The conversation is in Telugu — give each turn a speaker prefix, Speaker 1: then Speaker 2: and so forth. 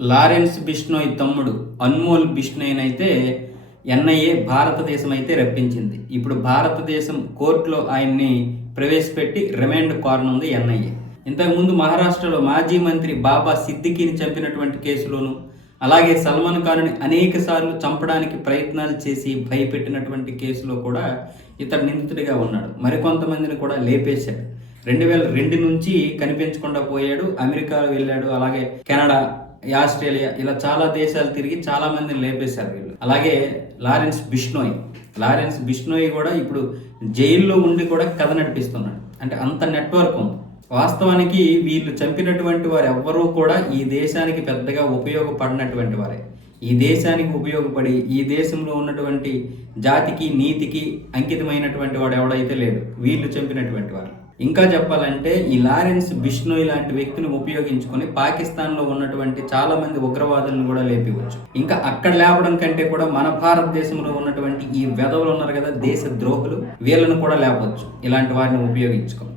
Speaker 1: లారెన్స్ బిష్నోయ్ తమ్ముడు అన్మోల్ బిష్నోయ్ని ఎన్ఐఏ భారతదేశం అయితే రప్పించింది. ఇప్పుడు భారతదేశం కోర్టులో ఆయన్ని ప్రవేశపెట్టి రిమాండ్ కోరనుంది ఎన్ఐఏ. ఇంతకుముందు మహారాష్ట్రలో మాజీ మంత్రి బాబా సిద్దికీని చంపినటువంటి కేసులోను అలాగే సల్మాన్ ఖాన్ని అనేక సార్లు చంపడానికి ప్రయత్నాలు చేసి భయపెట్టినటువంటి కేసులో కూడా ఇతడు నిందితుడిగా ఉన్నాడు. మరికొంతమందిని కూడా లేపేశాడు. రెండు వేల రెండు నుంచి కనిపించకుండా పోయాడు. అమెరికా వెళ్ళాడు. అలాగే కెనడా ఆస్ట్రేలియా ఇలా చాలా దేశాలు తిరిగి చాలా మందిని లేపేశారు వీళ్ళు. అలాగే లారెన్స్ బిష్నోయ్. లారెన్స్ బిష్నోయ్ కూడా ఇప్పుడు జైల్లో ఉండి కూడా కథ నడిపిస్తున్నాడు. అంటే అంత నెట్వర్క్ ఉంది. వాస్తవానికి వీళ్ళు చంపినటువంటి వారు ఎవ్వరూ కూడా ఈ దేశానికి పెద్దగా ఉపయోగపడినటువంటి వారే. ఈ దేశానికి ఉపయోగపడి ఈ దేశంలో ఉన్నటువంటి జాతికి నీతికి అంకితమైనటువంటి వాడు ఎవడైతే లేడు వీళ్ళు చంపినటువంటి వారు. ఇంకా చెప్పాలంటే ఈ లారెన్స్ బిష్ణోయ్ లాంటి వ్యక్తిని ఉపయోగించుకొని పాకిస్తాన్లో ఉన్నటువంటి చాలా మంది ఉగ్రవాదులను కూడా లేపివచ్చు. ఇంకా అక్కడ లేపడం కంటే కూడా మన భారతదేశంలో ఉన్నటువంటి ఈ వెధవులు ఉన్నారు కదా దేశ ద్రోహులు వీళ్ళను కూడా లేపవచ్చు ఇలాంటి వారిని ఉపయోగించుకొని.